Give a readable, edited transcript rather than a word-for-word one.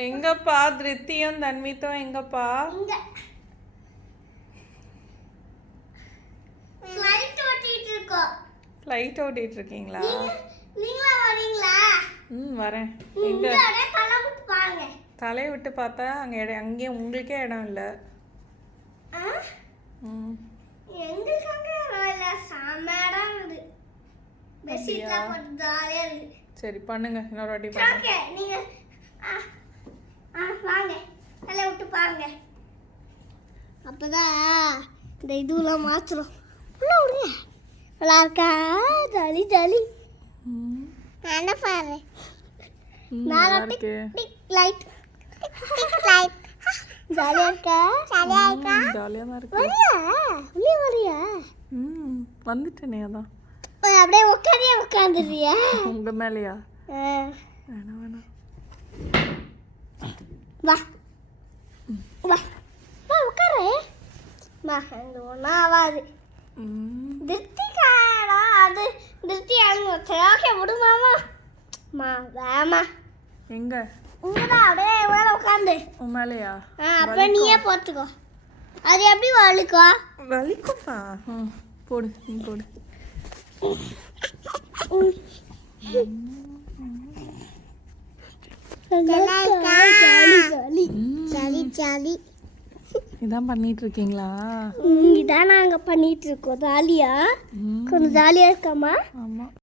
எங்கப்பா திருத்தியும் தன்வித்தும் எங்கப்பா? ஃப்ளைட் ஓட்டிட்டு இருக்கீங்களா? வரேன். எங்க தலையை விட்டு பார்த்தா அங்கேயும் உங்களுக்கே இடம் இல்லை. சரி பண்ணுங்க, இன்னொரு வாட்டி பண்ணுங்க. தலையை விட்டு பாருங்க, அப்பதான் இந்த இதுலாம் மாத்துறோம். நல்லா இருக்கா? Jolly jolly. என்ன பாரு, நல்லா இருக்கு. Light light. ஜாலியா இருக்கா? ஜாலியா இருக்கா? ஜாலியா தான் இருக்கு. வரியா? உள்ளே வரியா? வந்துட்டேனே அதான். அப்படியே உட்காந்துறியா? உங்க மேலையா? வேணாம் வேணாம். வா வா வா உட்காரு. வா, அங்க ஒன்றும் ஆகாது. திருப்திக்காடா அது திருப்தி அங்கே ஓகே விடுமாமா. வேமா எங்க? இங்கதான் அப்படியே மேலே உட்காந்து. உன் மேலையா? அப்புறம் நீயே போட்டுக்கோ. அது எப்படி வலிக்கோ? வலிக்கும்ப்பா. போடு, நீ போடு. இதான் பண்ணிட்டு இருக்கீங்களா? இதான் நாங்க பண்ணிட்டு இருக்கோம். ஜாலியா, கொஞ்சம் ஜாலியா இருக்காமா? ஆமா.